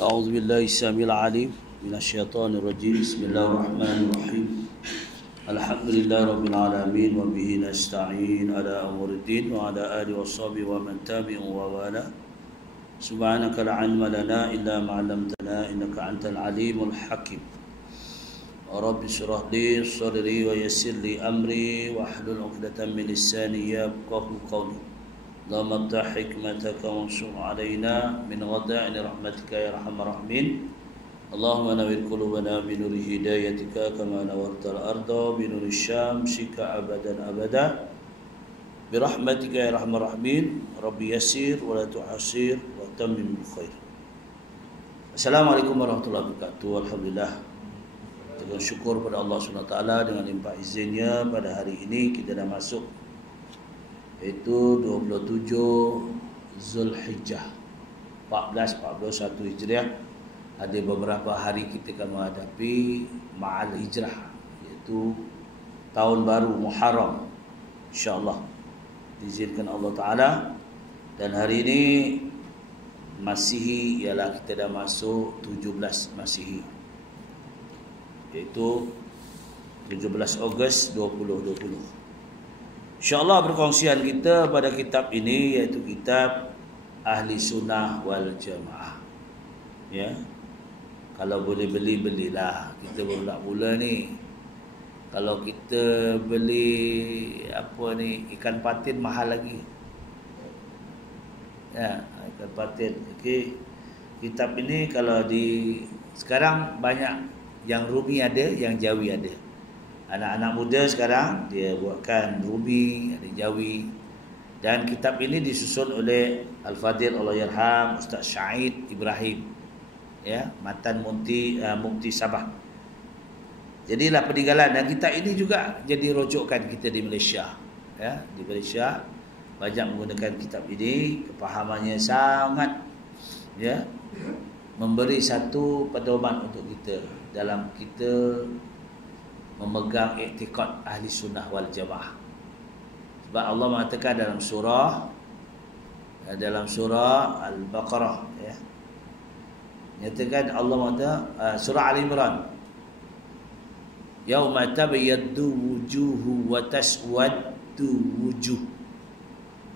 أعوذ بالله السميع العليم من الشيطان الرجيم بسم الله الرحمن الرحيم الحمد لله رب العالمين وبه نستعين على أمور الدين وعلى آله وصحبه ومن تبعهم ووالاه سبحانك لا علم لنا إلا ما علمتنا إنك أنت العليم الحكيم رب اشرح لي صدري ويسر لي أمري واحلل عقدة من لساني يفقهوا قولي اللهم افتح حكمتك وانشر علينا من غدائن رحمتك يا ارحم الراحمين اللهم نور قلوبنا بنور هدايتك كما نورت الارض بنور الشمس ابدا ابدا برحمتك يا ارحم الراحمين ربي يسير ولا تعسر وتمم بالخير. Assalamualaikum warahmatullahi wabarakatuh. Alhamdulillah, dengan syukur pada Allah SWT dengan limpah izinnya pada hari ini kita dah masuk itu 27 Zulhijjah 1441 Hijriah. Ada beberapa hari kita akan menghadapi Ma'al Hijrah, iaitu tahun baru Muharram, insyaAllah diizinkan Allah Ta'ala. Dan hari ini Masihi ialah kita dah masuk 17 Masihi, iaitu 17 Ogos 2020. InsyaAllah perkongsian kita pada kitab ini iaitu kitab Ahli Sunnah wal Jamaah. Ya, kalau boleh beli, belilah. Kita baru nak mula ni. Kalau kita beli apa ni, ikan patin mahal lagi. Ya, ikan patin. Okey. Kitab ini kalau di sekarang banyak yang Rumi ada, yang Jawi ada. Anak-anak muda sekarang dia buatkan Rumi, ada Jawi. Dan kitab ini disusun oleh Al-Fadhil Allahyarham Ustaz Syahid Ibrahim, ya, Matan Mufti Sabah. Jadilah peninggalan, dan kitab ini juga jadi rujukan kita di Malaysia. Ya, di Malaysia banyak menggunakan kitab ini. Kepahamannya sangat, ya, memberi satu pedoman untuk kita dalam kita memegang i'tiqad ahli sunnah wal jamaah. Sebab Allah mengatakan dalam surah Al-Baqarah, ya, nyatakan Allah mengatakan surah Al-Imran, yauma tabayyaddu wujuhu wa taswaddu wujuh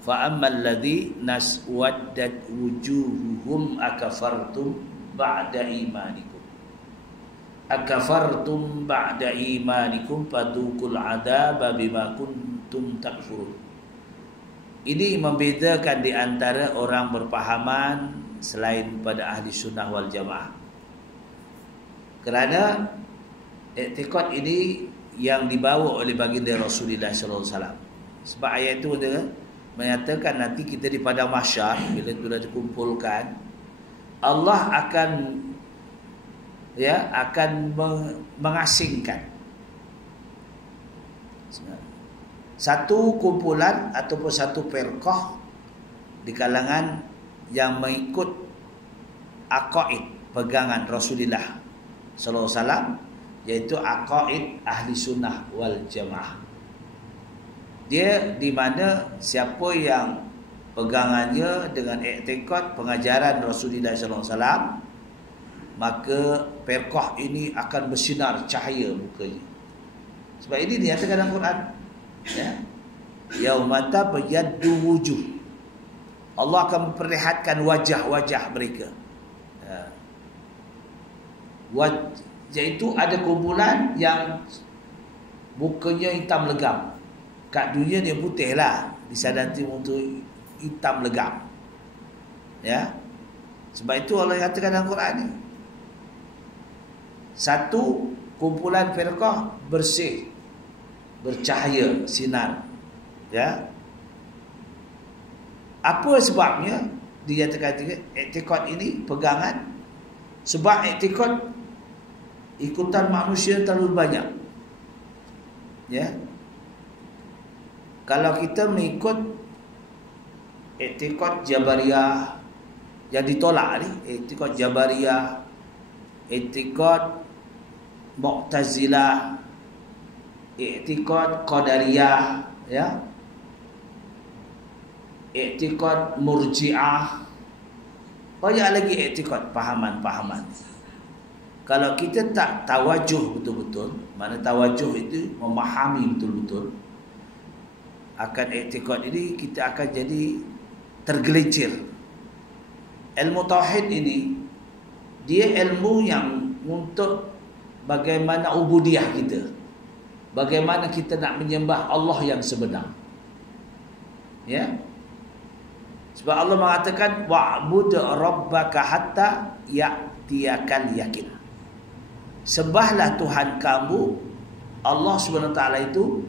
fa ammal ladzi naswaddat wujuhuhum akafartum ba'da imanikum akafartum ba'da imanikum fadukul adaba bima kuntum takfurun. Ini membedakan di antara orang berpahaman selain pada ahli sunnah wal jamaah. Kerana i'tiqad ini yang dibawa oleh baginda Rasulullah sallallahu alaihi wasallam. Sebab ayat itu dia menyatakan nanti kita di padang mahsyar bila sudah dikumpulkan, Allah akan mengasingkan satu kumpulan ataupun satu firqah di kalangan yang mengikut aqaid pegangan Rasulullah sallallahu alaihi wasallam, iaitu aqaid ahli sunnah wal jamaah. Dia di mana siapa yang pegangannya dengan i'tiqad pengajaran Rasulullah sallallahu alaihi wasallam, maka firqah ini akan bersinar cahaya mukanya. Sebab ini dinyatakan dalam Quran, ya, yauma tabayyaddu wujuh, Allah akan memperlihatkan wajah-wajah mereka, ya. Iaitu ada kumpulan yang mukanya hitam legam. Kat dunia dia putih lah, di sana nanti untuk hitam legam, ya. Sebab itu Allah katakan dalam Quran ni, satu kumpulan firqah bersih, bercahaya, sinar, ya. Apa sebabnya dinyatakan i'tiqad ini pegangan? Sebab i'tiqad ikutan manusia terlalu banyak, ya. Kalau kita mengikut i'tiqad Jabariyah yang ditolak ni, i'tiqad Jabariyah, i'tiqad Mu'tazilah, i'tiqad Qadariyah, ya, i'tiqad Murji'ah, banyak lagi i'tiqad, pahaman-pahaman. Kalau kita tak tawajuh betul-betul, mana tawajuh itu memahami betul-betul akan i'tiqad ini, kita akan jadi tergelincir. Ilmu tauhid ini dia ilmu yang untuk bagaimana ubudiyah kita, bagaimana kita nak menyembah Allah yang sebenar. Ya. Sebab Allah mengatakan wa'bud rabbaka hatta ya'tiyakal yakin. Sembahlah Tuhan kamu Allah SWT itu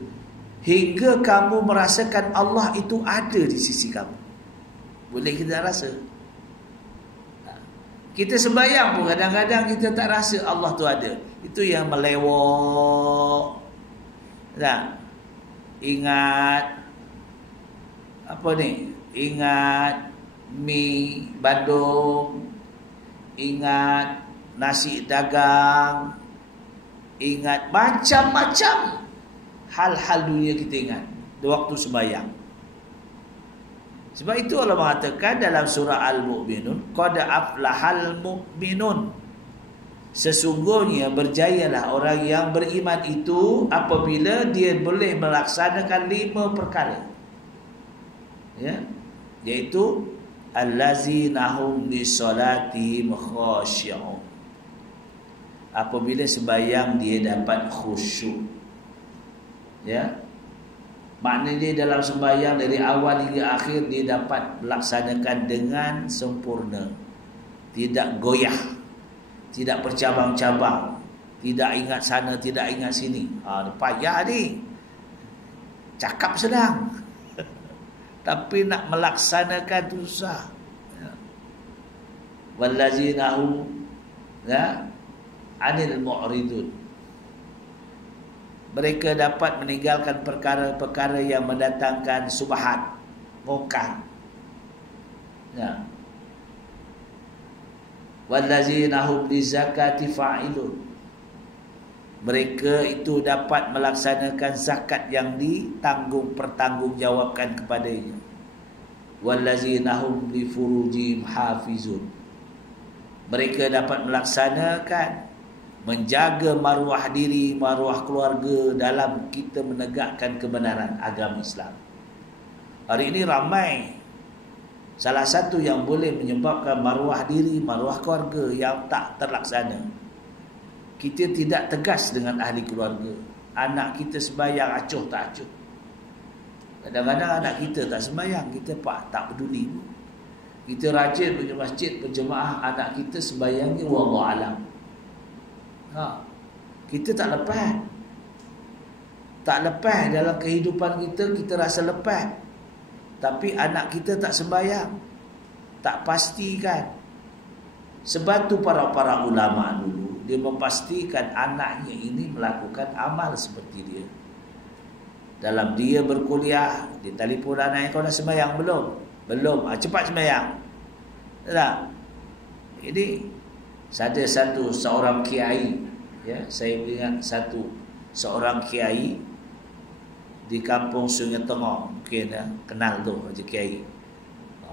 hingga kamu merasakan Allah itu ada di sisi kamu. Boleh kita rasa? Kita sembahyang pun kadang-kadang kita tak rasa Allah tu ada. Itu yang melewok. Nah, ingat apa ni? Ingat mi Bandung, ingat nasi dagang, ingat macam-macam hal-hal dunia kita ingat di waktu sembahyang. Sebab itu Allah mengatakan dalam surah Al-Mu'minun, qad aflahal mu'minun. Sesungguhnya berjayalah orang yang beriman itu apabila dia boleh melaksanakan 5 perkara. Ya, yaitu allazina hum lisolatihim khashi'un. Apabila sembahyang dia dapat khusyuk. Ya. Maknanya dalam sembahyang dari awal hingga akhir dia dapat melaksanakan dengan sempurna. Tidak goyah, tidak bercabang-cabang, tidak ingat sana, tidak ingat sini. Payah ni. Cakap senang. Tapi nak melaksanakan tu susah. Wallazina hum anil mu'ridun. Mereka dapat meninggalkan perkara-perkara yang mendatangkan subhat, mungkar. Ya. Wallazina hum lizakati fa'ilun. Mereka itu dapat melaksanakan zakat yang pertanggungjawabkan kepadanya. Wallazina hum li furujihim hafizun. Mereka dapat melaksanakan, menjaga maruah diri, maruah keluarga dalam kita menegakkan kebenaran agama Islam. Hari ini ramai salah satu yang boleh menyebabkan maruah diri, maruah keluarga yang tak terlaksana. Kita tidak tegas dengan ahli keluarga. Anak kita sembahyang acuh tak acuh. Kadang-kadang anak kita tak sembahyang, kita tak peduli. Kita rajin pergi masjid berjemaah, anak kita sembahyangnya wallahualam. Kita tak lepas. Tak lepas dalam kehidupan kita, kita rasa lepas. Tapi anak kita tak sembahyang, tak pastikan. Sebab tu para ulama dulu, dia memastikan anaknya ini melakukan amal seperti dia. Dalam dia berkuliah, dia telefon anaknya, kau dah sembahyang belum? Belum. Cepat sembahyang. Tak? Ini ada seorang kiai, ya, saya ingat seorang kiai di kampung Sungai Tengah, mungkin ya, kenal tu Haji Kiai.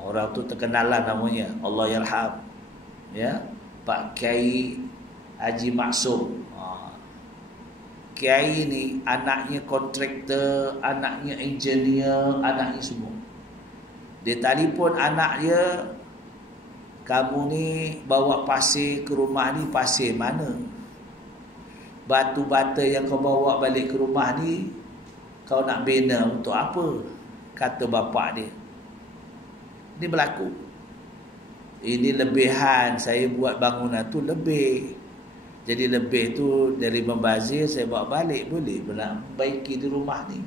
Orang tu terkenal lah namanya, Allah yarham, ya, Pak Kiai Haji Maksum. Kiai ni anaknya kontraktor, anaknya engineer, anaknya semua. Dia telefon anak dia, kamu ni bawa pasir ke rumah ni, pasir mana? Batu bata yang kau bawa balik ke rumah ni, kau nak bina untuk apa? Kata bapak dia. Ini berlaku. Ini lebihan saya buat bangunan tu lebih. Jadi lebih tu dari membazir saya bawa balik, boleh perbaiki di rumah ni.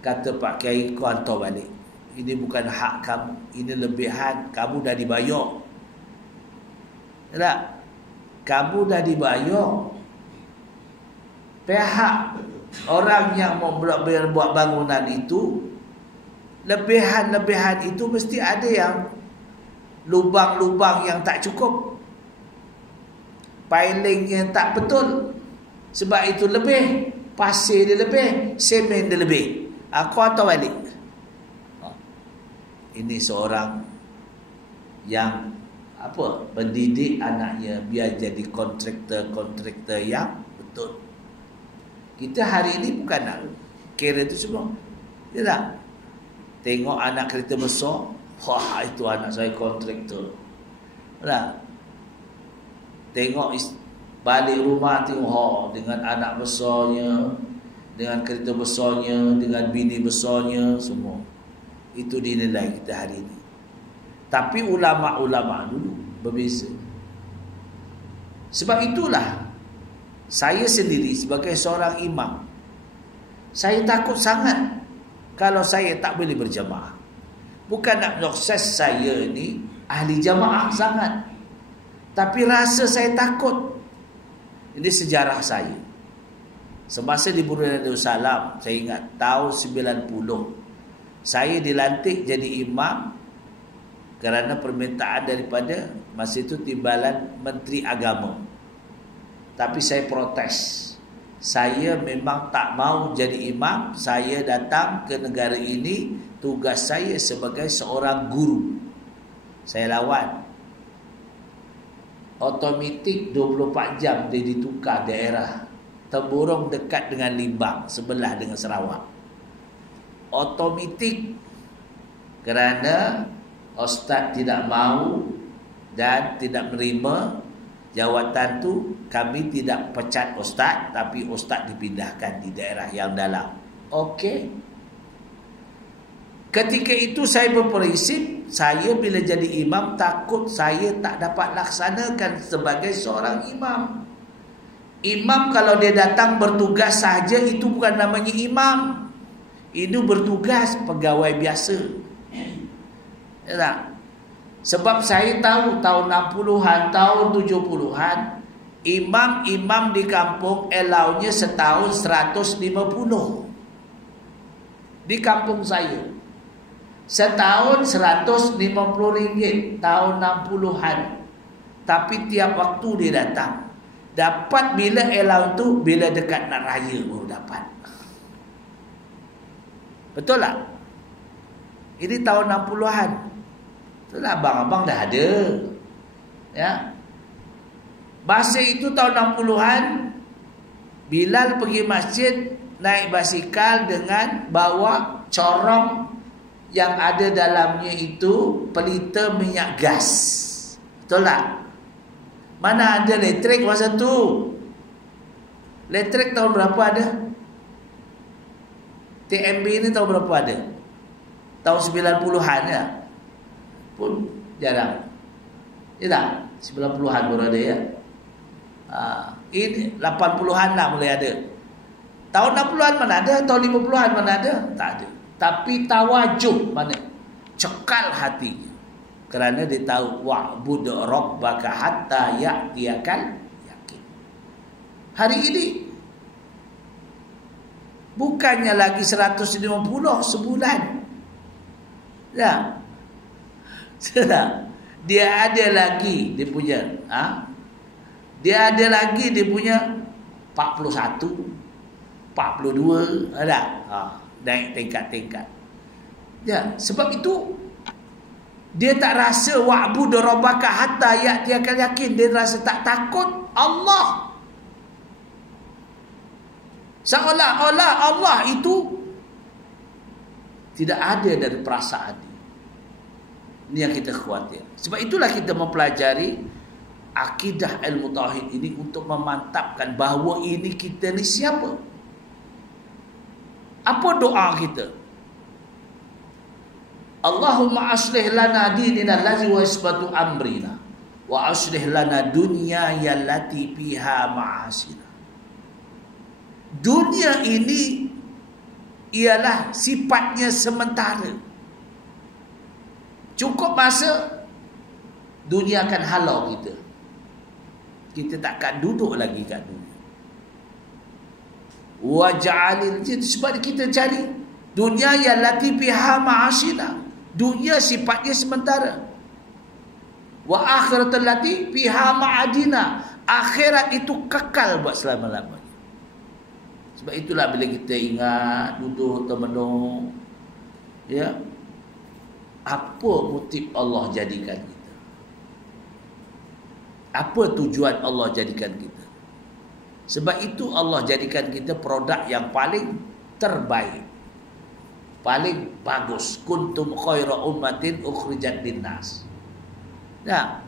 Kata Pak Kiai, kau hantar balik. Ini bukan hak kamu, ini lebihan, kamu dah dibayar. Tak? Kamu dah dibayar. Pihak orang yang mau buat bangunan itu, lebihan-lebihan itu mesti ada yang lubang-lubang yang tak cukup, pilingnya tak betul. Sebab itu lebih, pasir dia lebih, semen dia lebih. Aku hantar balik. Ini seorang yang apa, mendidik anaknya biar jadi kontraktor yang betul. Kita hari ini bukan nak kira itu semua. Ya tak? Tengok anak kereta besar, wah itu anak saya kontraktor. Tak? Tengok balik rumah, tengok dengan anak besarnya, dengan kereta besarnya, dengan bini besarnya, semua. Itu dinilai kita hari ini. Tapi ulama-ulama dulu berbeza. Sebab itulah saya sendiri sebagai seorang imam, saya takut sangat kalau saya tak boleh berjamaah. Bukan nak menyukses saya ni ahli jamaah sangat, tapi rasa saya takut. Ini sejarah saya. Semasa di Brunei Darussalam, saya ingat tahun 90, saya dilantik jadi imam kerana permintaan daripada masa itu Timbalan Menteri Agama. Tapi saya protes. Saya memang tak mau jadi imam. Saya datang ke negara ini, tugas saya sebagai seorang guru. Saya lawan. Otomatik 24 jam dia ditukar daerah. Temburong dekat dengan Limbang, sebelah dengan Sarawak. Otomatik kerana Ustaz tidak mau dan tidak menerima jawatan tu, kami tidak pecat Ustaz, tapi Ustaz dipindahkan di daerah yang dalam. Okey. Ketika itu saya berprinsip, saya bila jadi imam takut saya tak dapat laksanakan sebagai seorang imam. Imam kalau dia datang bertugas saja, itu bukan namanya imam. Itu bertugas pegawai biasa. Ya tak? Sebab saya tahu tahun 60-an, tahun 70-an, imam-imam di kampung allownya setahun 150. Di kampung saya setahun RM150 tahun 60-an. Tapi tiap waktu dia datang. Dapat bila allow tu, bila dekat nak raya baru dapat. Betul tak? Ini tahun 60-an. Itulah abang-abang dah ada. Ya. Masa itu tahun 60-an, Bilal pergi masjid naik basikal dengan bawa corong yang ada dalamnya itu pelita minyak gas. Betul tak? Mana ada elektrik masa tu? Elektrik tahun berapa ada? TMB ni tahun berapa ada? Tahun 90-an ya? Pun jarang. Ya tak? 90-an baru ada ya. Ini 80-an lah mulai ada. Tahun 60-an mana ada? Tahun 50-an mana ada? Tak ada. Tapi tawajuh mana? Cekal hatinya. Kerana dia tahu wa'bud rabbaka hatta ya'tiyakal yakin. Hari ini bukannya lagi 150 sebulan. Ya. Dia ada lagi dia punya dia ada lagi dia punya 41, 42 ada. Naik tingkat-tingkat. Ya, sebab itu dia tak rasa wa'bud rabbaka hatta ya'tiyakal yakin. Dia rasa tak takut Allah. Seolah-olah Allah itu tidak ada dari perasaan dia. Ini yang kita khawatir. Sebab itulah kita mempelajari akidah ilmu tauhid ini untuk memantapkan bahawa ini kita ni siapa. Apa doa kita? Allahumma aslih lana dinina allazi wa isbatu amrina wa aslih lana dunya yallati fiha ma'asina. Dunia ini ialah sifatnya sementara. Cukup masa dunia akan halau kita. Kita takkan duduk lagi kat dunia. Waja'alil jin, sebab kita cari dunia yang lati biha ma'asina. Dunia sifatnya sementara. Wa akhiratul lati biha ma'adina. Akhirat itu kekal buat selama-lamanya. Sebab itulah bila kita ingat duduk termenung, ya, apa motif Allah jadikan kita? Apa tujuan Allah jadikan kita? Sebab itu Allah jadikan kita produk yang paling terbaik, paling bagus. Kuntum khaira ummatin ukhrijat linnas. Nah,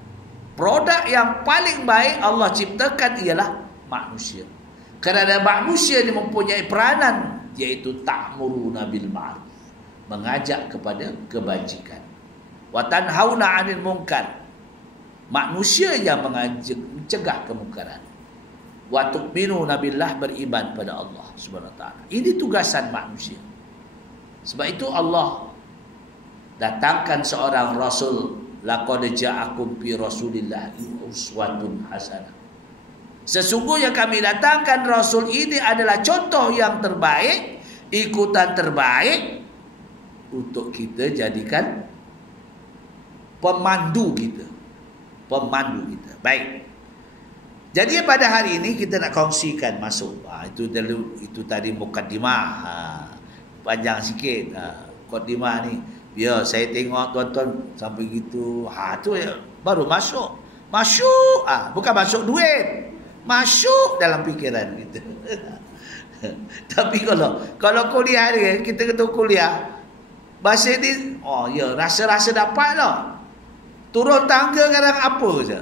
produk yang paling baik Allah ciptakan ialah manusia. Kerana manusia ini mempunyai peranan, iaitu ta'muruna bil ma'ruf, mengajak kepada kebajikan. Wa tanhauna 'anil munkar, manusia yang mencegah kemungkaran. Wa tu'minuna billah, beriman pada Allah Subhanahu wa taala. Ini tugasan manusia. Sebab itu Allah datangkan seorang rasul, laqad ja'akum fi rasulillahi uswatun hasanah. Sesungguhnya kami datangkan rasul ini adalah contoh yang terbaik, ikutan terbaik untuk kita jadikan pemandu kita. Pemandu kita. Baik. Jadi pada hari ini kita nak kongsikan masuk. Itu tadi mukadimah. Panjang sikit. Mukadimah ni. Ya, saya tengok tuan-tuan sampai gitu. Tu ya, baru masuk. Masuk. Bukan masuk duit. Masuk dalam fikiran kita. Tapi kalau kuliah ni, kita kata kuliah, bahasa ni, rasa-rasa dapat lah. Turun tangga kadang apa je.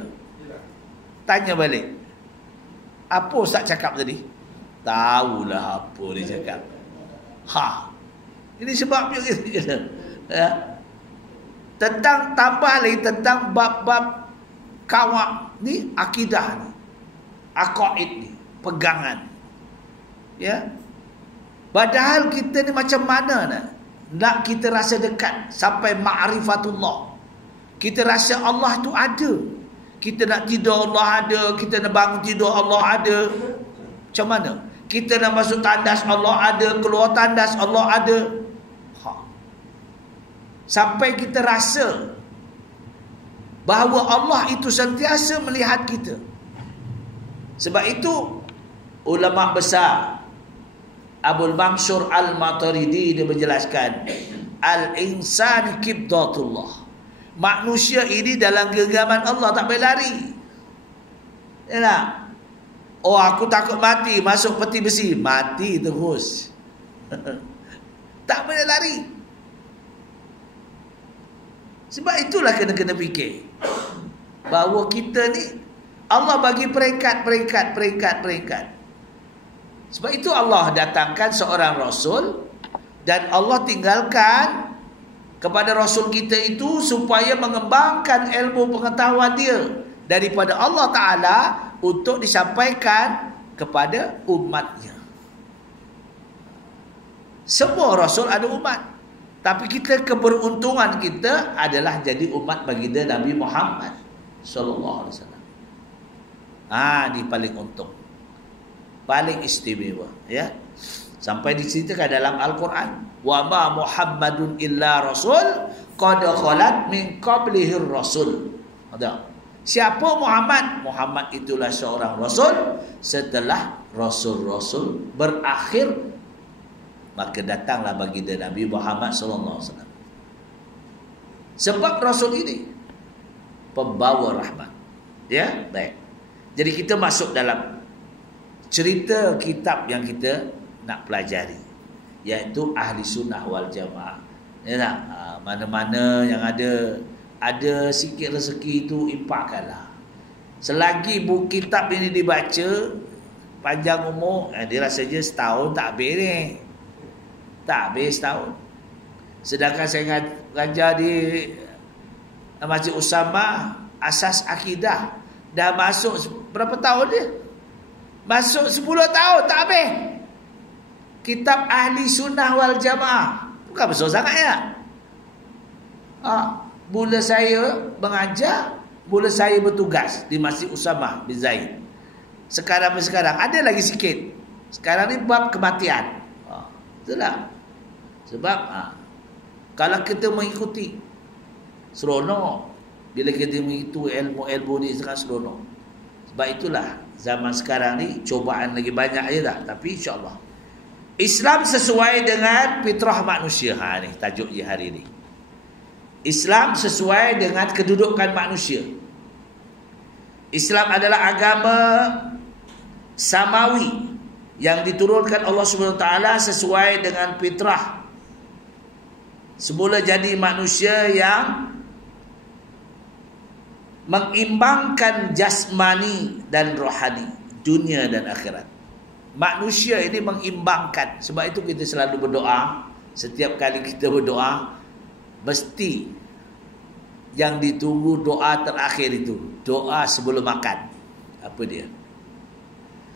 Tanya balik. Apa Ustaz cakap tadi? Tahulah apa dia cakap. Ini sebabnya kita. Ya. Tentang tambah lagi tentang bab-bab kawak ni, akidah ni, aqaid ni, pegangan. Ya. Padahal kita ni macam mana nak kita rasa dekat sampai ma'rifatullah. Kita rasa Allah tu ada. Kita nak tidur Allah ada, kita nak bangun tidur Allah ada. Macam mana? Kita nak masuk tandas Allah ada, keluar tandas Allah ada. Sampai kita rasa bahawa Allah itu sentiasa melihat kita. Sebab itu ulama besar Abul Mansur Al-Maturidi dia menjelaskan, al-insan kibdatullah. Manusia ini dalam genggaman Allah, tak boleh lari. Yalah. Aku takut mati, masuk peti besi, mati terus. Tak boleh lari. Sebab itulah kena fikir bahawa kita ni Allah bagi peringkat. Sebab itu Allah datangkan seorang rasul, dan Allah tinggalkan kepada rasul kita itu supaya mengembangkan ilmu pengetahuan dia daripada Allah Ta'ala untuk disampaikan kepada umatnya. Semua rasul ada umat, tapi kita, keberuntungan kita adalah jadi umat baginda Nabi Muhammad sallallahu alaihi wasallam. Ini paling untung, paling istimewa, ya. Sampai diceritakan dalam Al-Quran, wa ma Muhammadun illa rasul qad khalat min qablihi rasul. Ada. Siapa Muhammad? Muhammad itulah seorang rasul, setelah rasul-rasul berakhir maka datanglah baginda Nabi Muhammad sallallahu alaihi wasallam. Sebab rasul ini pembawa rahmat. Ya, baik. Jadi kita masuk dalam cerita kitab yang kita nak pelajari, iaitu Ahli Sunnah wal Jamaah. Ya tak? Mana-mana yang ada sikit rezeki itu impakkanlah. Selagi buku kitab ini dibaca panjang umur, dia rasanya setahun tak habis ni. Tak habis setahun. Sedangkan saya ngajar di Masjid Usama, asas akidah, dah masuk berapa tahun dia? Masuk 10 tahun tak habis. Kitab Ahli Sunnah wal Jamaah. Bukan besar sangat ya. Mula saya mengajar, mula saya bertugas di Masjid Usama bin Zaid. Sekarang ada lagi sikit. Sekarang ni bab kematian. Itulah. Sebab kalau kita mengikuti, seronok. Bila kita mengikuti ilmu-ilmu ni sekarang seronok. Sebab itulah zaman sekarang ni cobaan lagi banyak je tak. Tapi insya-Allah Islam sesuai dengan fitrah manusia. Ni tajuk je hari ni. Islam sesuai dengan kedudukan manusia. Islam adalah agama samawi yang diturunkan Allah SWT sesuai dengan fitrah. Semula jadi manusia yang mengimbangkan jasmani dan rohani, dunia dan akhirat. Manusia ini mengimbangkan. Sebab itu kita selalu berdoa. Setiap kali kita berdoa, mesti yang ditunggu doa terakhir itu, doa sebelum makan. Apa dia?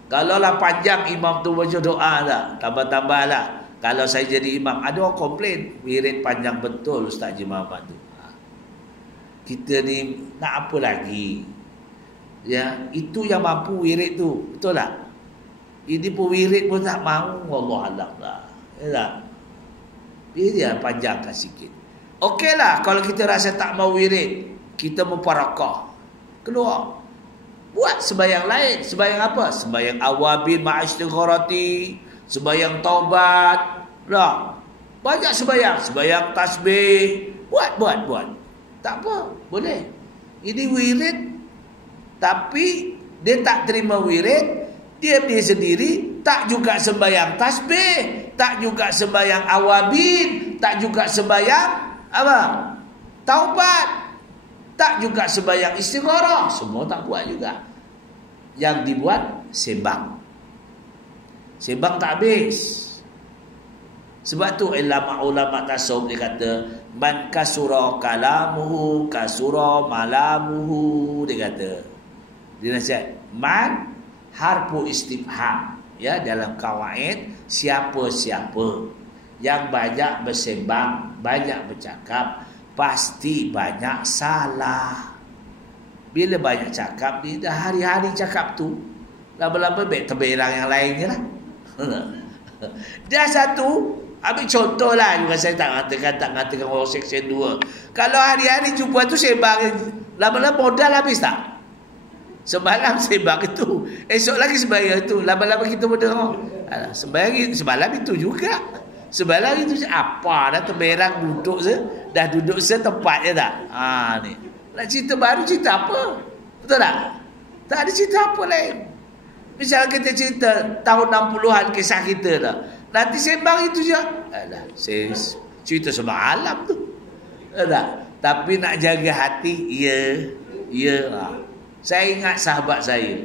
Kalaulah panjang imam tu baca doa tak, tambah-tambah lah. Kalau saya jadi imam, ada orang komplain, wirid panjang betul Ustaz Jimamat tu. Kita ni nak apa lagi? Ya, itu yang mampu wirid tu, betul tak? Ini pun wirid pun tak mahu, wallahualam lah. Ya tak? Dia panjangkan sikit. Okeylah kalau kita rasa tak mau wirid, kita muparakah. Keluar. Buat sembahyang lain. Sembahyang apa? Sembahyang awabin ma'istigharati, sembahyang taubat. Lah. Banyak sembahyang, sembahyang tasbih. Buat. Tak apa, boleh. Ini wirid, tapi dia tak terima wirid, dia sendiri tak juga sembahyang tasbih, tak juga sembahyang awabin, tak juga sembahyang apa? Taubat, tak juga sembahyang istigharah, semua tak buat juga. Yang dibuat sembang. Sembang tak habis. Sebab tu ulama tasawuf dia kata, man kasura kalamuhu kasura malamuhu, dia kata. Dia nasihat, man harfu istifham, ya, dalam kawaid, siapa-siapa yang banyak bersembang, banyak bercakap, pasti banyak salah. Bila banyak cakap, dia dah hari-hari cakap tu, lama-lama baik terberang yang lainnya lah. Dah satu. Ambil contoh lah, juga saya tak mengatakan orang seksyen 2. Kalau hari-hari jumpa tu sembang, lama-lama modal habis tak? Semalam sembang itu, esok lagi sembahyang itu, lama-lama kita berdengar. Sembahyang semalam itu juga. Semalam itu apa dah terberang duduk se, dah duduk setempatnya tak? Ni. Nak cerita baru, cerita apa? Betul tak? Tak ada cerita apa lain. Misalnya kita cerita tahun 60-an kisah kita dah. Nanti sembang itu je. Alah, saya cerita semalam tu. Tak? Tapi nak jaga hati, ya. Saya ingat sahabat saya.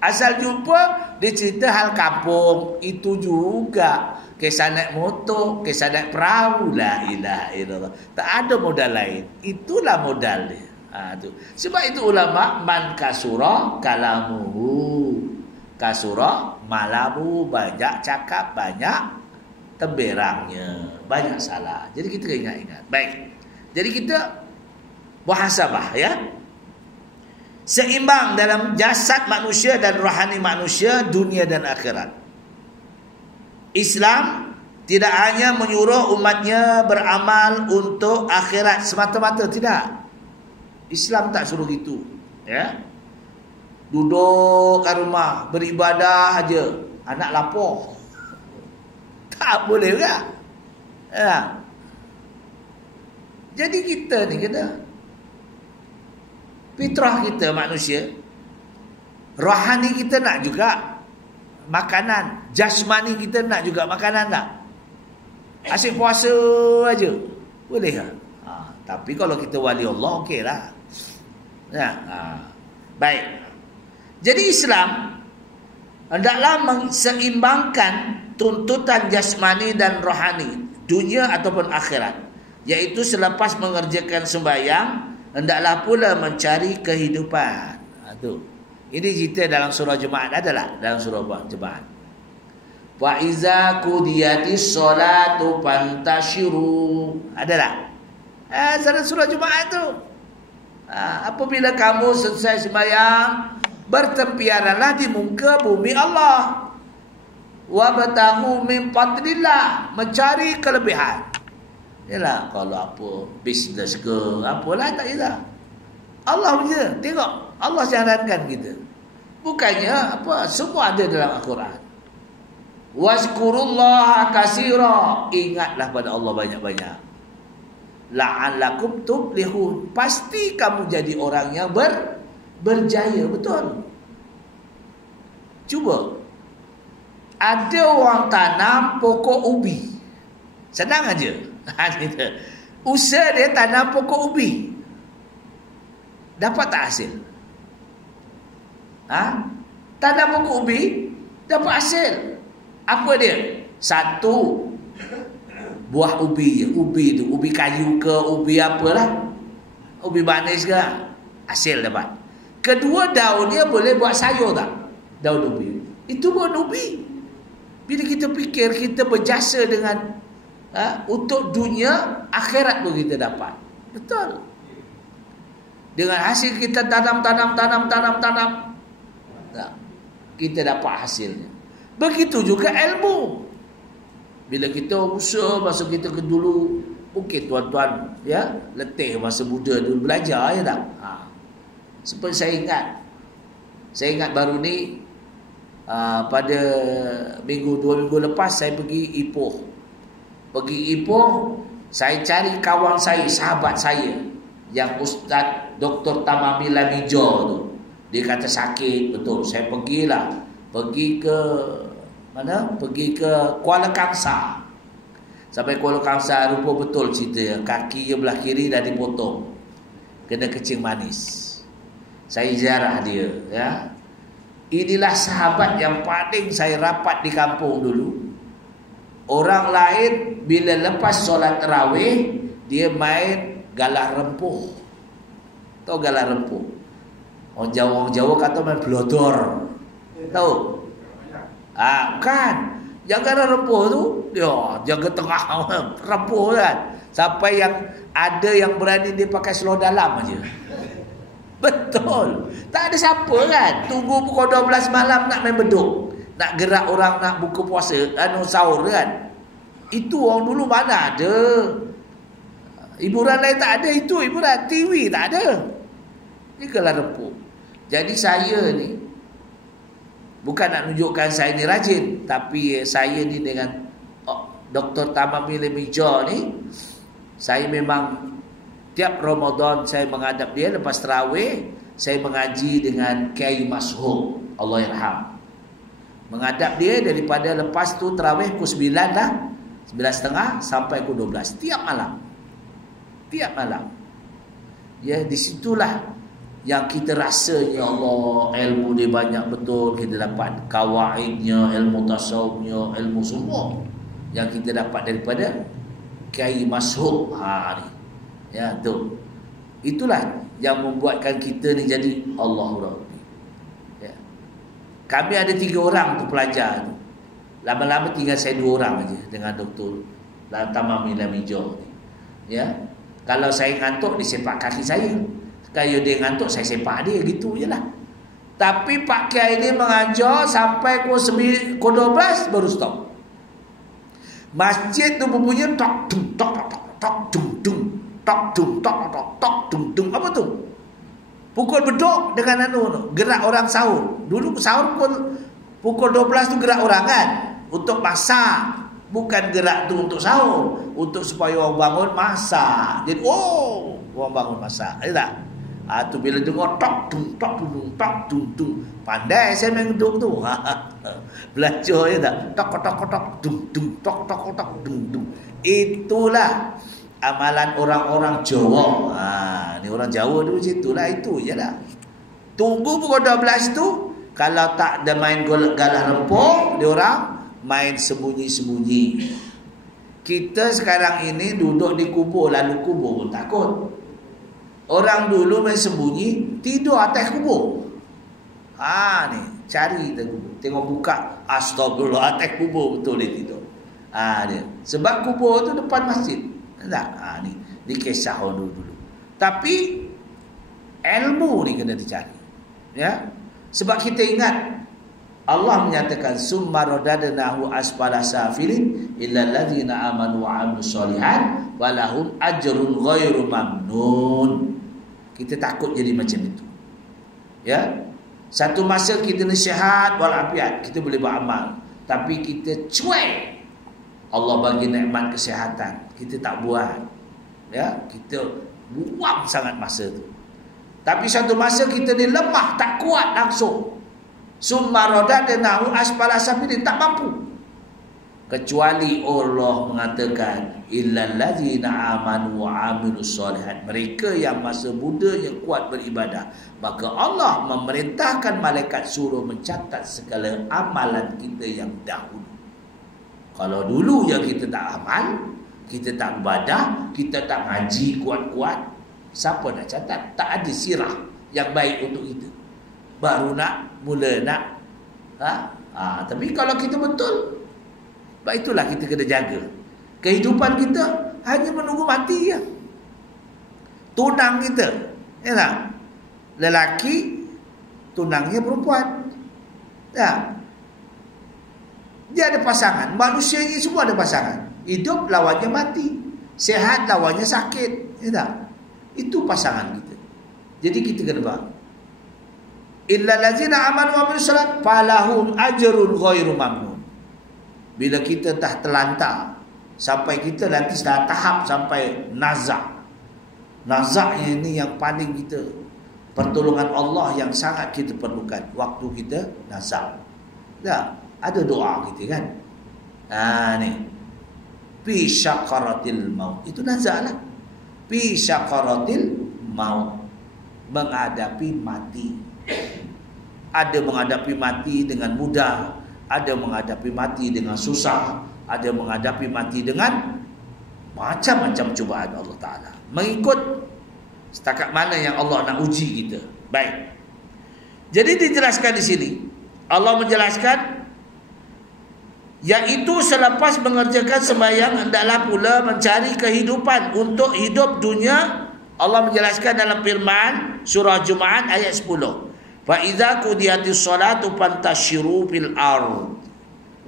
Asal jumpa, dia cerita hal kampung. Itu juga. Kisah naik motor, kisah naik perahu. La ilaha illallah. Tak ada modal lain. Itulah modal dia. Tu. Sebab itu ulama, man kasura kalamuhu. Kasura malamu, banyak cakap, banyak temberangnya, banyak salah. Jadi kita ingat-ingat. Baik. Jadi kita muhasabah, ya. Seimbang dalam jasad manusia dan rohani manusia, dunia dan akhirat. Islam tidak hanya menyuruh umatnya beramal untuk akhirat semata-mata, tidak. Islam tak suruh gitu, ya. Duduk kat rumah beribadah aja, anak lapar. Tak boleh juga. Ya. Jadi kita ni kena, fitrah kita manusia, rohani kita nak juga makanan, jasmani kita nak juga makanan tak? Asyik puasa aja, boleh tak? Tapi kalau kita wali Allah, okeylah. Ya. Baik. Jadi Islam hendaklah menseimbangkan tuntutan jasmani dan rohani, dunia ataupun akhirat. Iaitu selepas mengerjakan sembahyang, hendaklah pula mencari kehidupan. Tu. Ini cerita dalam surah Jumaat, adalah dalam surah Jumaat. Wa iza qudiyatis sholatu fantashiru. Adalah. Dalam surah Jumaat tu. Apabila kamu selesai sembahyang, bertempiaranlah di muka bumi Allah. Wabtahu min fadlillah, mencari kelebihan. Yalah, kalau apa bisnes ke apalah, tak yalah. Allah punya, tengok Allah sarankan kita. Bukannya apa, semua ada dalam Al-Quran. Wazkurullaha katsira, ingatlah pada Allah banyak-banyak. La'allakum tuflihun, pasti kamu jadi orang yang berjaya. Betul. Cuba. Ada orang tanam pokok ubi. Senang aja. Usaha dia tanam pokok ubi. Dapat tak hasil? Tanam pokok ubi, dapat hasil. Apa dia? Satu, buah ubi je. Ubi tu, ubi kayu ke, ubi apalah. Ubi manis ke, hasil dapat. Kedua, daun dia boleh buat sayur tak? Daun ubi. Itu pun ubi. Bila kita fikir, kita berjasa dengan untuk dunia, akhirat pun kita dapat. Betul. Dengan hasil kita tanam, kita dapat hasilnya. Begitu juga ilmu. Bila kita usaha masa kita ke dulu, mungkin tuan-tuan letih masa muda dulu belajar ya tak? Seperti saya ingat baru ni pada dua minggu lepas saya pergi Ipoh. Saya cari kawan saya, sahabat saya yang Ustaz Dr. Tamami Lamijo tu. Dia kata sakit, betul. Saya pergilah. Pergi ke mana? Pergi ke Kuala Kangsar. Sampai Kuala Kangsar, rupa betul cerita. Kaki dia belah kiri dah dipotong. Kena kencing manis. Saya ziarah dia, ya. Inilah sahabat yang paling saya rapat di kampung dulu. Orang lain bila lepas solat tarawih, dia main galah rempuh. Tahu galah rempuh? Orang Jawa kata main blodor. Tahu? Bukan. Yang galah rempuh tu, jaga tengah rempuh kan. Sampai yang ada yang berani dia pakai seluar dalam aja. Betul. Tak ada siapa kan. Tunggu pukul 12 malam nak main beduk. Nak gerak orang nak buka puasa, sahur kan. Itu orang dulu mana ada. Hiburan lain tak ada. Itu hiburan TV tak ada. Ini gelar rempuh. Jadi saya ni bukan nak tunjukkan saya ni rajin, tapi saya ni dengan Dr. Tamami Lamijo ni, saya memang tiap Ramadan saya menghadap dia. Lepas tarawih saya mengaji dengan Kiai Mashhur, Allah yarham. Menghadap dia daripada lepas tu tarawih pukul 9 dah, 9.30 sampai pukul 12 tiap malam. Tiap malam. Ya, disitulah yang kita rasa, ya Allah, ilmu dia banyak betul. Kita dapat kawaidnya, ilmu tasawufnya, ilmu semua yang kita dapat daripada Kiai Mashhur ni. Ya, tu. Itulah yang membuatkan kita ni jadi Allahu Rabbi. Ya. Kami ada 3 orang tu pelajar tu. Lama-lama tinggal saya 2 orang aja dengan Dr. Tamami Lamijo ni. Ya. Kalau saya ngantuk, dia sepak kaki saya. Kalau dia ngantuk, saya sepak dia. Gitu je lah. Tapi Pak Kiai ni mengajar sampai pukul 12 baru stop. Masjid tu berbunyi tok tung tok tok tok tung tung tok tung tok tok tok tung tung. Apa tu? Pukul beduk dengan gerak orang sahur. Dulu sahur pukul 12 tu gerak orang kan, untuk masak. Bukan gerak tu untuk sahur, untuk supaya orang bangun masak. Jadi orang bangun masak. Ada tak? Tu bila dengar tok tung tok tung tok tung tung, pandai saya main duduk tu. Belajar je tak? Tok tok tok tung tung tok tok tok tung tung. Itulah amalan orang-orang Jawa. Ni orang Jawa dulu situlah, itu je lah. Tunggu pukul 12 tu, kalau tak ada main galah rempuk, dia orang main sembunyi-sembunyi. Kita sekarang ini duduk di kubur, lalu kubur pun takut. Orang dulu main sembunyi, tidur atas kubur. Ni cari kubur, tengok buka, astagfirullah, atas kubur betul dia tidur. Dia. Sebab kubur tu depan masjid. Tak? Ni kisah orang dulu. Tapi ilmu ni kena dicari. Ya. Sebab kita ingat Allah menyatakan summa radadnahu asfala safilin illal ladzina amanu wa 'amilus sholihat walahum ajrun ghairu mamnun. Kita takut jadi macam itu. Ya. Satu masa kita nasihat walafiat, kita boleh beramal, tapi kita cuek. Allah bagi nikmat kesihatan, kita tak buat. Ya, kita buang sangat masa tu. Tapi satu masa kita ni lemah, tak kuat langsung. Summa radadnahu asfala safilin, tak mampu. Kecuali Allah mengatakan illal ladzina amanu wa amilus solihat, mereka yang masa mudanya kuat beribadah, maka Allah memerintahkan malaikat suruh mencatat segala amalan kita yang dahulu. Kalau dulu ya kita tak amal, kita tak ibadah, kita tak ngaji kuat-kuat, siapa nak catat? Tak ada sirah yang baik untuk kita. Baru nak mula nak tapi kalau kita betul, itulah kita kena jaga. Kehidupan kita hanya menunggu mati ya. Tunang kita, ya tak? Lelaki, tunangnya perempuan. Ya. Dia ada pasangan. Manusia ini semua ada pasangan. Hidup lawannya mati, sehat lawannya sakit, ya tak? Itu pasangan kita. Jadi kita kena faham. Illal ladzina amanu wa amilus shalat falahum ajrun ghairu mamnun. Bila kita dah terlantar sampai kita nanti dah tahap sampai nazak. Nazaknya ini yang paling kita, pertolongan Allah yang sangat kita perlukan waktu kita nazak. Tak, ada doa kita kan. Ni fi syaqaratil maut, itu nazak lah. Fi syaqaratil maut, menghadapi mati. Ada menghadapi mati dengan mudah, ada menghadapi mati dengan susah, ada menghadapi mati dengan macam-macam cubaan Allah Ta'ala. Mengikut setakat mana yang Allah nak uji kita. Baik. Jadi dijelaskan di sini, Allah menjelaskan, iaitu selepas mengerjakan sembahyang hendaklah pula mencari kehidupan untuk hidup dunia. Allah menjelaskan dalam firman surah Jumaat ayat 10. Fa idza qudiyatis salatu fantashiru fil ard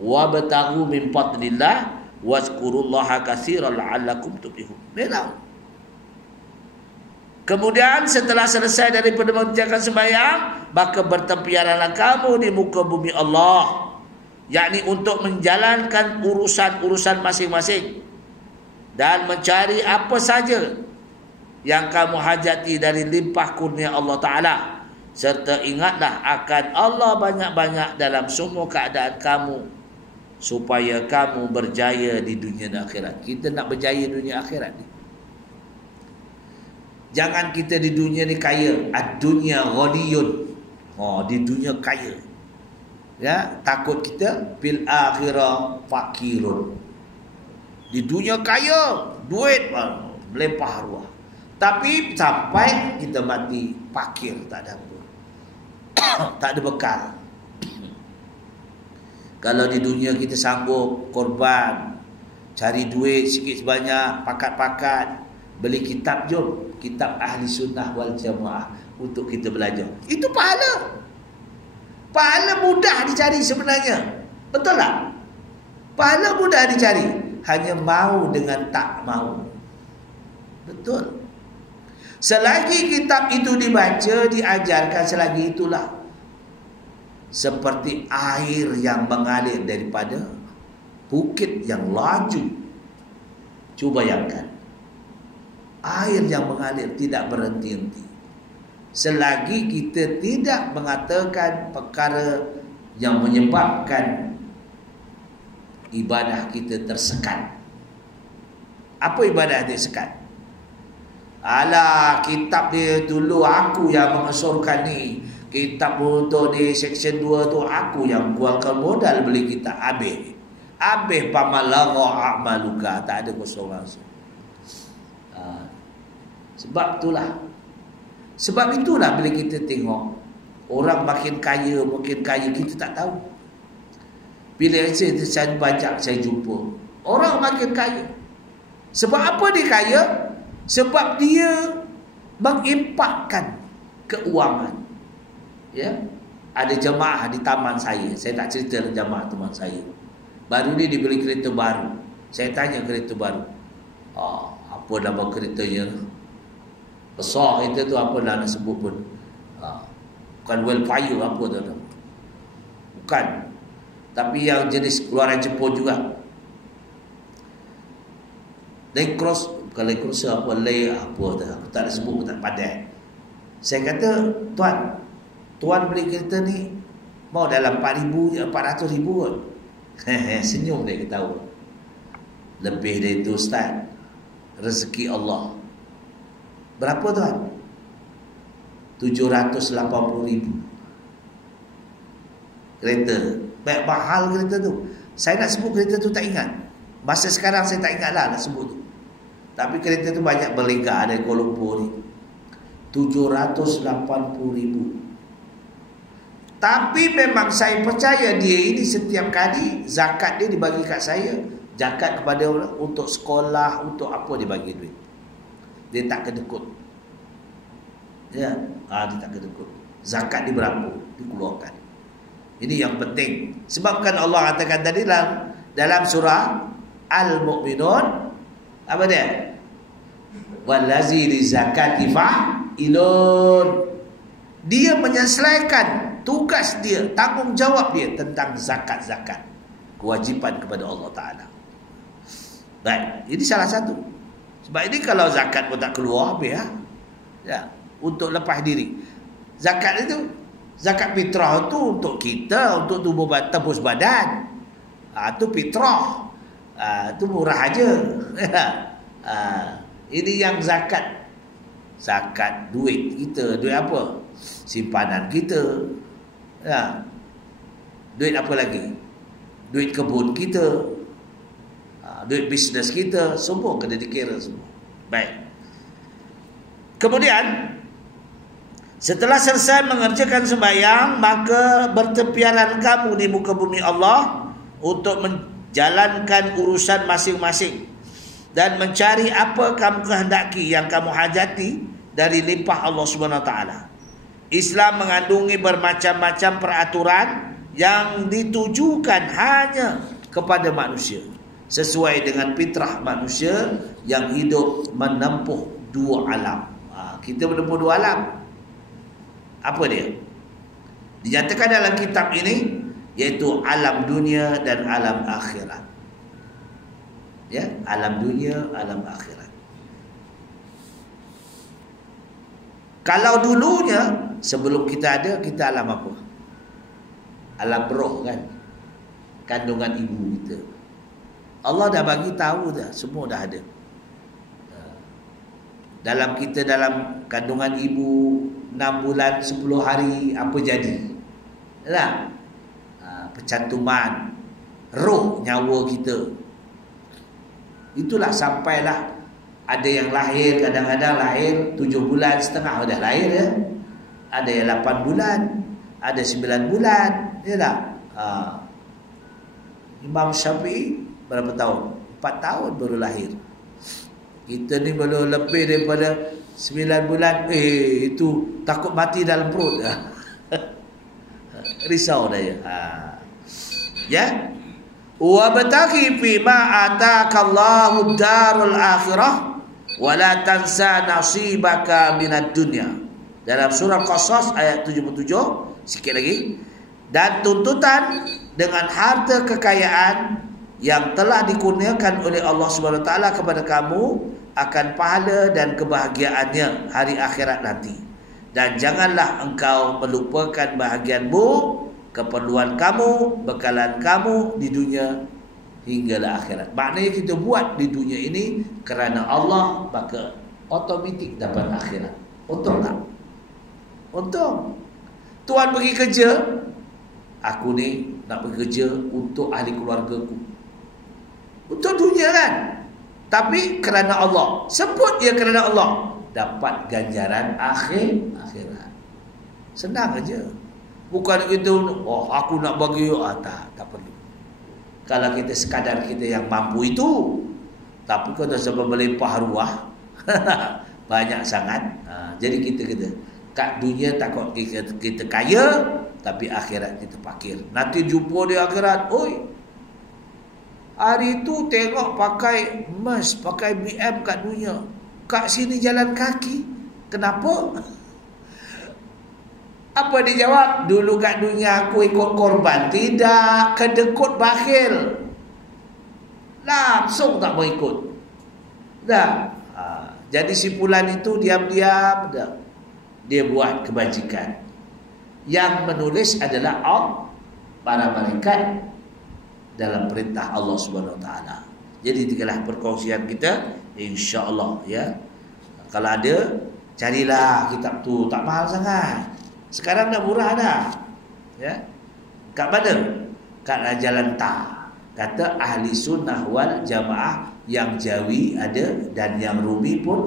wabtaghu min fadlillah wazkurullaha katsiran la'allakum tuflihun. Kemudian setelah selesai daripada mengerjakan sembahyang, maka bertempiaranlah kamu di muka bumi Allah, yakni untuk menjalankan urusan-urusan masing-masing dan mencari apa saja yang kamu hajati dari limpah kurnia Allah Ta'ala. Serta ingatlah akan Allah banyak-banyak dalam semua keadaan kamu, supaya kamu berjaya di dunia dan akhirat. Kita nak berjaya dunia akhirat ni. Jangan kita di dunia ni kaya, ad-dunya ghaniyun. Di dunia kaya. Ya, takut kita bil akhirah fakirun. Di dunia kaya, duit melimpah ruah. Tapi sampai kita mati fakir, tak ada apa. Tak ada bekal. Kalau di dunia kita sanggup korban, cari duit sikit sebanyak, pakat-pakat, beli kitab, jom, kitab Ahli Sunnah wal Jamaah untuk kita belajar. Itu pahala. Pahala mudah dicari sebenarnya. Betul tak? Pahala mudah dicari. Hanya mau dengan tak mau. Betul. Selagi kitab itu dibaca, diajarkan, selagi itulah seperti air yang mengalir daripada bukit yang laju. Cuba bayangkan, air yang mengalir tidak berhenti-henti. Selagi kita tidak mengatakan perkara yang menyebabkan ibadah kita tersekat. Apa ibadah dia sekat? Alah, kitab dia dulu aku yang mengesorkan ni. Kitab untuk di section 2 tu aku yang keluarkan modal beli kitab. Habis pamalagha a'maluka. Tak ada kosong langsung. Sebab itulah bila kita tengok orang makin kaya, kita tak tahu. Bila saya baca, saya jumpa orang makin kaya. Sebab apa dia kaya? Sebab dia mengimpakkan keuangan. Ya, ada jemaah di taman saya tak cerita jemaah teman saya. Baru ni dibeli kereta baru. Saya tanya kereta baru. Apa nama keretanya? Besar kereta tu, apa nak sebut pun. Bukan Wellfire apa tu. Bukan. Tapi yang jenis keluaran Jepun juga. Lane Cross, bukan Lane Cross apa tu. Aku tak ada sebut, aku tak pandai. Saya kata, Tuan beli kereta ni mau dalam 400,000 kot. Senyum dia ketawa. Lebih dari itu Ustaz, rezeki Allah. Berapa tuan? 780,000 kereta. Baik mahal kereta tu. Saya nak sebut kereta tu tak ingat. Masa sekarang saya tak ingat lah nak sebut tu. Tapi kereta tu banyak berlega dari Kuala Lumpur ni. 780,000. Tapi memang saya percaya dia ini setiap kali zakat dia dibagi kat saya, zakat kepada orang untuk sekolah, untuk apa dia bagi duit. Dia tak kedekut. Ya, dia tak kedekut. Zakat dia berapa dikeluarkan. Ini yang penting. Sebab kan Allah katakan tadi dalam surah Al-Mu'minun, apa dia? Wallazi li zakati fa'ilun. Dia menyelesaikan tugas dia, tanggungjawab dia tentang zakat-zakat, kewajipan kepada Allah Ta'ala. Baik, ini salah satu. Sebab ini kalau zakat pun tak keluar, habis ya, untuk lepas diri. Zakat itu, zakat fitrah itu untuk kita, untuk tubuh tebus badan. Itu fitrah. Itu murah aja. Ini yang zakat. Zakat duit kita, duit apa? Simpanan kita. Ya. Duit apa lagi? Duit kebun kita, duit bisnes kita, semua kena dikira semua. Baik. Kemudian setelah selesai mengerjakan sembahyang, maka bertepiaran kamu di muka bumi Allah untuk menjalankan urusan masing-masing dan mencari apa kamu kehendaki yang kamu hajati dari limpah Allah Subhanahu Wa Taala. Islam mengandungi bermacam-macam peraturan yang ditujukan hanya kepada manusia, sesuai dengan fitrah manusia yang hidup menempuh dua alam. Kita menempuh dua alam. Apa dia? Dinyatakan dalam kitab ini, yaitu alam dunia dan alam akhirat. Ya, alam dunia, alam akhirat. Kalau dulunya, sebelum kita ada, kita alam apa? Alam roh kan? Kandungan ibu kita. Allah dah bagi tahu dah, semua dah ada. Dalam kita, dalam kandungan ibu 6 bulan 10 hari, apa jadi? Yalah. Pencantuman roh, nyawa kita. Itulah sampailah ada yang lahir, kadang-kadang lahir 7 bulan setengah dah lahir ya. Ada yang 8 bulan, ada 9 bulan, yalah. Imam Syafi'i berapa tahun? 4 tahun baru lahir. Kita ni baru lebih daripada 9 bulan, itu takut mati dalam perut. Risau dah ya. Ya. Wa bataqi fi ma ataakallahu darul akhirah wa la tansa nasibaka minad dunya. Dalam surah Qasas ayat 77, sikit lagi. Dan tuntutan dengan harta kekayaan yang telah dikurniakan oleh Allah Subhanahu Wa Taala kepada kamu akan pahala dan kebahagiaannya hari akhirat nanti. Dan janganlah engkau melupakan bahagianmu, keperluan kamu, bekalan kamu di dunia hinggalah akhirat. Maknanya kita buat di dunia ini kerana Allah, maka otomatik dapat akhirat. Untung tak? Untung. Tuan pergi kerja, aku ni nak bekerja untuk ahli keluargaku, untuk dunia kan, tapi kerana Allah, sebut dia kerana Allah, dapat ganjaran akhirat. Senang aja. Bukan kita, aku nak bagi, tak perlu. Kalau kita sekadar kita yang mampu itu, tapi kalau sebab melimpah ruah banyak sangat, jadi kita kat dunia takut kita kaya, tapi akhirat kita fakir. Nanti jumpa di akhirat, oi, hari itu tengok pakai emas, pakai BM kat dunia, kat sini jalan kaki. Kenapa? Apa dia jawab? Dulu kat dunia aku ikut korban. Tidak, kedekut bakhil. Langsung tak mau ikut. Dah. Jadi si fulan itu diam-diam dah. dia buat kebajikan. Yang menulis adalah para malaikat dalam perintah Allah Subhanahu Wa Taala. Jadi tinggallah perkongsian kita, insya-Allah ya. Kalau ada, carilah kitab tu, tak mahal sangat. Sekarang dah murah dah. Ya. Kat mana? Kat Jalan Tar. Kata ahli sunnah wal jamaah, yang Jawi ada dan yang Rumi pun